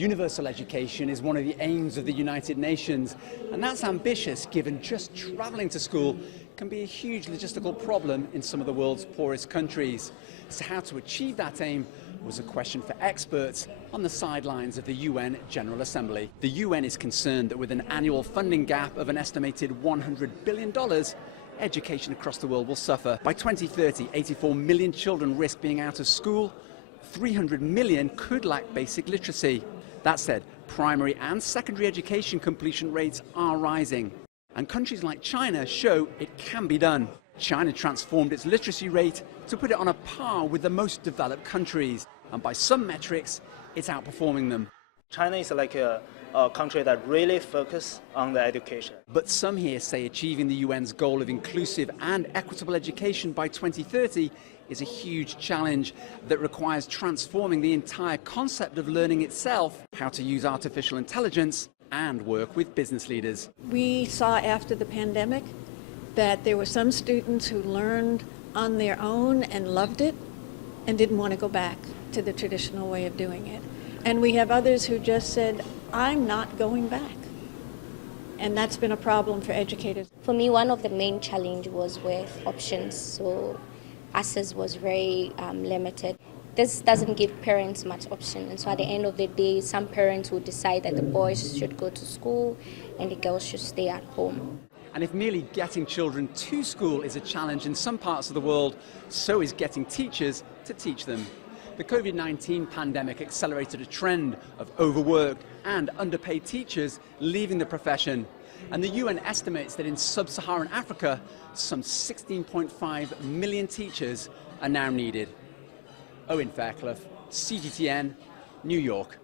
Universal education is one of the aims of the United Nations, and that's ambitious given just travelling to school can be a huge logistical problem in some of the world's poorest countries. So how to achieve that aim was a question for experts on the sidelines of the UN General Assembly. The UN is concerned that with an annual funding gap of an estimated $100 billion, education across the world will suffer. By 2030, 84 million children risk being out of school. 300 million could lack basic literacy. That said, primary and secondary education completion rates are rising. And countries like China show it can be done. China transformed its literacy rate to put it on a par with the most developed countries. And by some metrics, it's outperforming them. China is like a country that really focuses on the education. But some here say achieving the UN's goal of inclusive and equitable education by 2030 is a huge challenge that requires transforming the entire concept of learning itself, how to use artificial intelligence, and work with business leaders. We saw after the pandemic that there were some students who learned on their own and loved it and didn't want to go back to the traditional way of doing it. And we have others who just said, I'm not going back. And that's been a problem for educators. For me, one of the main challenges was with options. So access was very limited. This doesn't give parents much option. And so at the end of the day, some parents would decide that the boys should go to school and the girls should stay at home. And if merely getting children to school is a challenge in some parts of the world, so is getting teachers to teach them. The COVID-19 pandemic accelerated a trend of overworked and underpaid teachers leaving the profession. And the UN estimates that in sub-Saharan Africa, some 16.5 million teachers are now needed. Owen Fairclough, CGTN, New York.